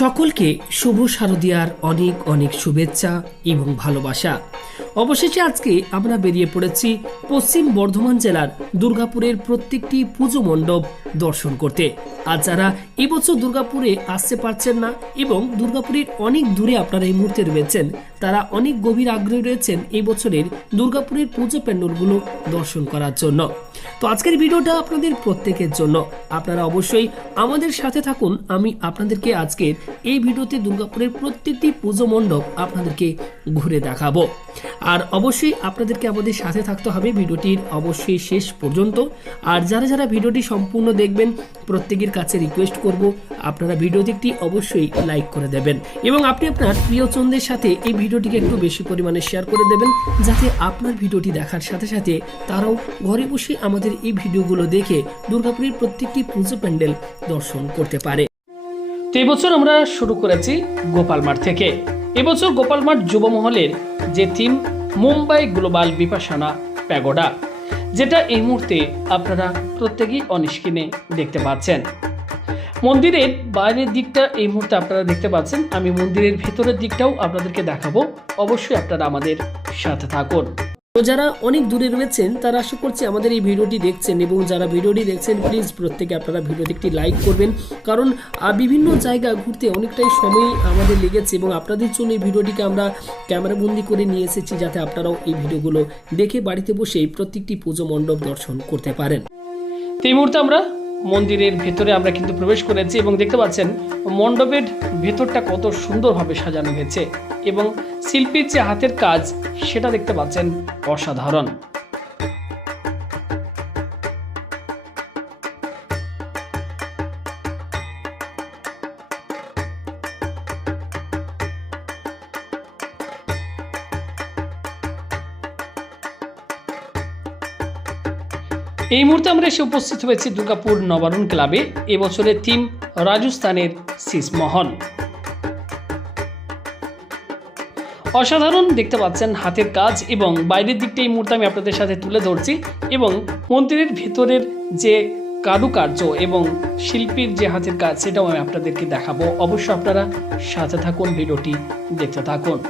সকলকে শুভ শারদিয়ার অনেক অনেক শুভেচ্ছা এবং ভালোবাসা। অবশেষে আজকে আমরা বেরিয়ে পড়েছি পশ্চিম বর্ধমান জেলার দুর্গাপুরের প্রত্যেকটি পুজো মণ্ডপ দর্শন করতে। আর যারা এবছর দুর্গাপুরে আসতে পারছেন না এবং দুর্গাপুরের অনেক দূরে আপনারা এই মুহূর্তে রয়েছেন, তারা অনেক গভীর আগ্রহী রয়েছেন এই বছরের দুর্গাপুরের পুজো প্যান্ডেলগুলো দর্শন করার জন্য। তো আজকের ভিডিওটা আপনাদের প্রত্যেকের জন্য, আপনারা অবশ্যই আমাদের সাথে থাকুন। আমি আপনাদেরকে আজকের এই ভিডিওতে দুর্গাপুরের প্রত্যেকটি পুজো মণ্ডপ আপনাদেরকে ঘুরে দেখাবো। আর অবশ্যই আপনাদেরকে আমাদের সাথে থাকতে হবে ভিডিওটির অবশ্যই শেষ পর্যন্ত। আর যারা যারা ভিডিওটি সম্পূর্ণ দেখবেন, প্রত্যেকের কাছে রিকোয়েস্ট করব আপনারা ভিডিওটি একটি অবশ্যই লাইক করে দেবেন এবং আপনি আপনার প্রিয়জনদের সাথে এই ভিডিওটিকে একটু বেশি পরিমাণে শেয়ার করে দেবেন, যাতে আপনার ভিডিওটি দেখার সাথে সাথে তারাও ঘরে বসে আমাদের এই ভিডিওগুলো দেখে দুর্গাপুরের প্রত্যেকটি পুজো প্যান্ডেল দর্শন করতে পারে। তো এবছর আমরা শুরু করেছি গোপালমাঠ থেকে। এবছর গোপালমাঠ যুব মহলের যে থিম মুম্বাই গ্লোবাল বিপাশানা প্যাগোডা, যেটা এই মুহূর্তে আপনারা প্রত্যেকেই অনস্ক্রিনে দেখতে পাচ্ছেন। মন্দিরের বাইরের দিকটা এই মুহূর্তে আপনারা দেখতে পাচ্ছেন, আমি মন্দিরের ভেতরের দিকটাও আপনাদেরকে দেখাবো। অবশ্যই আপনারা আমাদের সাথে থাকুন। তো যারা অনেক দূরে রয়েছেন তারা আশা করছি আমাদের এই ভিডিওটি দেখছেন, এবং যারা ভিডিওটি দেখছেন প্লিজ প্রত্যেকে আপনারা ভিডিওতে একটি লাইক করবেন, কারণ বিভিন্ন জায়গা ঘুরতে অনেকটাই সময় আমাদের লেগেছে এবং আপনাদের জন্য এই ভিডিওটিকে আমরা ক্যামেরাবন্দি করে নিয়ে এসেছি, যাতে আপনারাও এই ভিডিওগুলো দেখে বাড়িতে বসে প্রত্যেকটি পুজো মণ্ডপ দর্শন করতে পারেন। তো এই মুহূর্তে আমরা মন্দিরের ভেতরে আমরা কিন্তু প্রবেশ করেছি এবং দেখতে পাচ্ছেন মণ্ডপের ভেতরটা কত সুন্দরভাবে সাজানো হয়েছে এবং শিল্পীর যে হাতের কাজ সেটা দেখতে পাচ্ছেন অসাধারণ। এই মুহূর্তে আমরা এসে উপস্থিত হয়েছি দুর্গাপুর নবারুণ ক্লাবে। এবছরের থিম রাজস্থানের শীষমহল। অসাধারণ দেখতে পাচ্ছেন হাতের কাজ এবং বাইরের দিকটা এই মুহূর্তে আমি আপনাদের সাথে তুলে ধরছি, এবং মন্দিরের ভেতরের যে কারুকার্য এবং শিল্পীর যে হাতের কাজ সেটাও আমি আপনাদেরকে দেখাবো। অবশ্যই আপনারা সাথে থাকুন, ভিডিওটি দেখতে থাকুন।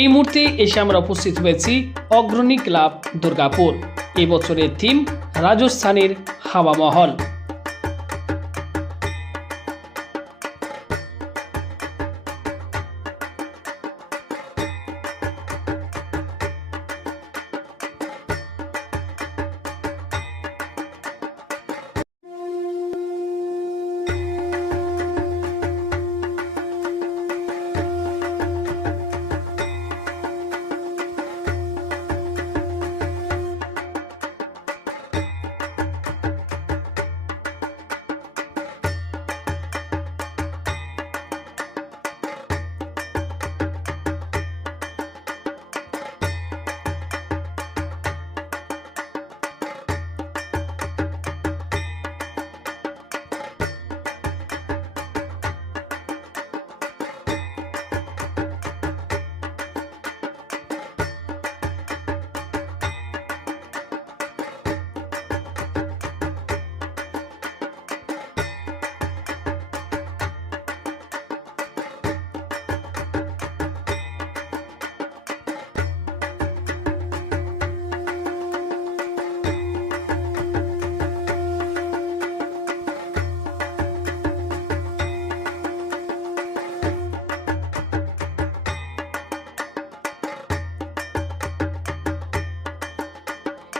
এই মুহূর্তে এসে আমরা উপস্থিত হয়েছি অগ্রণী ক্লাব দুর্গাপুর। এবছরের থিম রাজস্থানের হাওয়া মহল।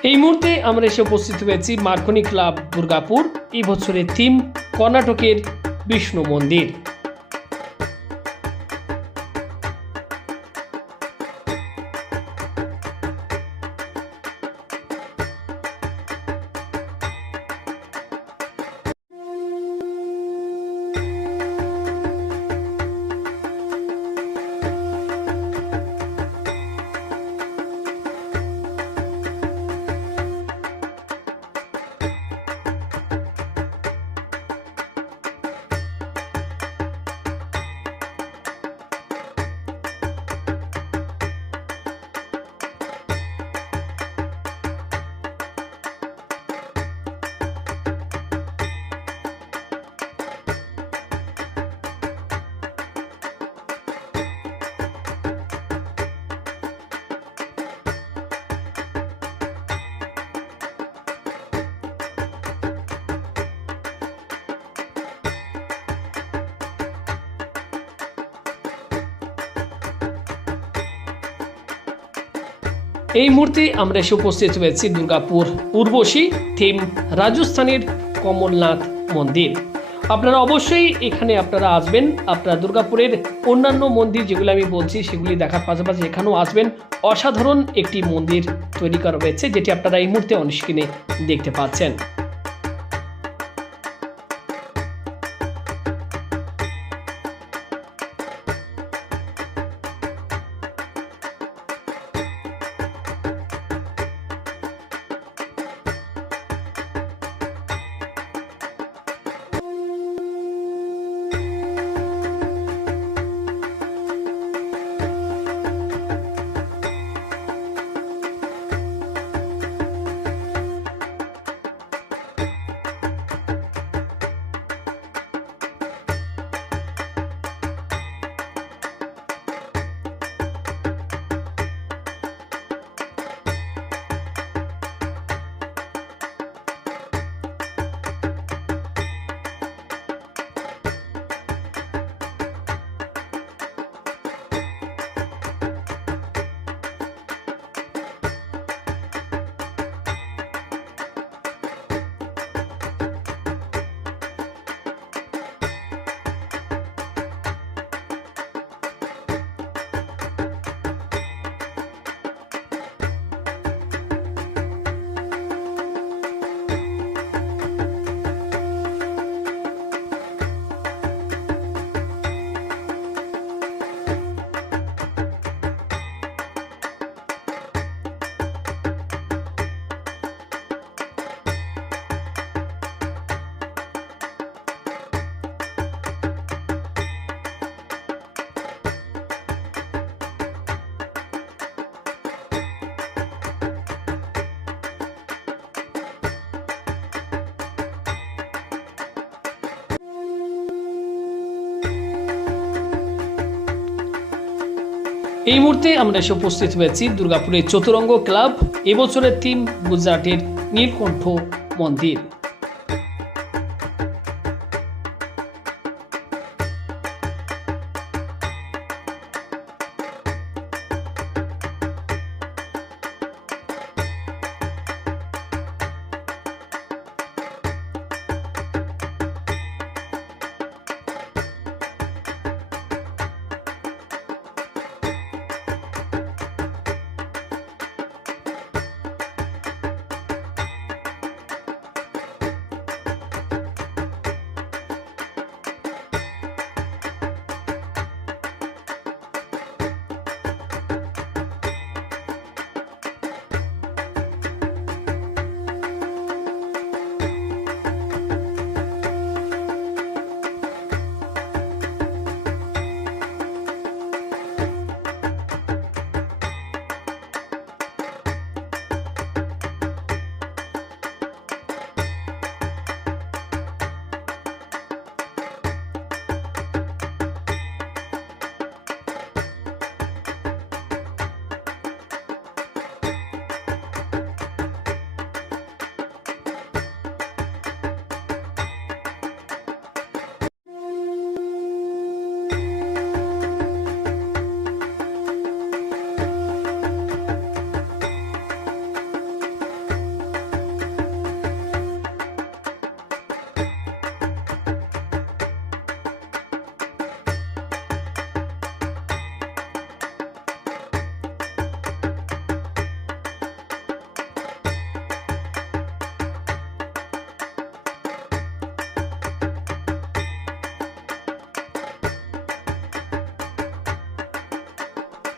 এই মুহূর্তে আমরা এসে উপস্থিত হয়েছি মার্কনি ক্লাব দুর্গাপুর। এই বছরের থিম কর্ণাটকের বিষ্ণু মন্দির। এই মুহূর্তে আমরা এসে উপস্থিত হয়েছি দুর্গাপুর উর্বশী, থিম রাজস্থানের কমলনাথ মন্দির। আপনারা অবশ্যই এখানে আপনারা আসবেন। আপনারা দুর্গাপুরের অন্যান্য মন্দির যেগুলো আমি বলছি সেগুলি দেখার পাশাপাশি এখানেও আসবেন। অসাধারণ একটি মন্দির তৈরি করা হয়েছে, যেটি আপনারা এই মুহূর্তে অন স্ক্রিনে দেখতে পাচ্ছেন। এই মুহূর্তে আমরা এসে উপস্থিত হয়েছি দুর্গাপুরের চতুরঙ্গ ক্লাব। এবছরের থিম গুজরাটের নীলকণ্ঠ মন্দির।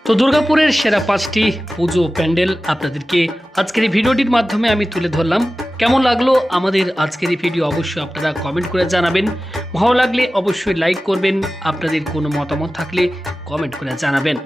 তো দুর্গাপুরের সেরা 5টি পুজো প্যান্ডেল আপনাদেরকে আজকের এই ভিডিওটির মাধ্যমে আমি তুলে ধরলাম। কেমন লাগলো আমাদের আজকের এই ভিডিও অবশ্যই আপনারা কমেন্ট করে জানাবেন। ভালো লাগলে অবশ্যই লাইক করবেন, আপনাদের কোনো মতামত থাকলে কমেন্ট করে জানাবেন।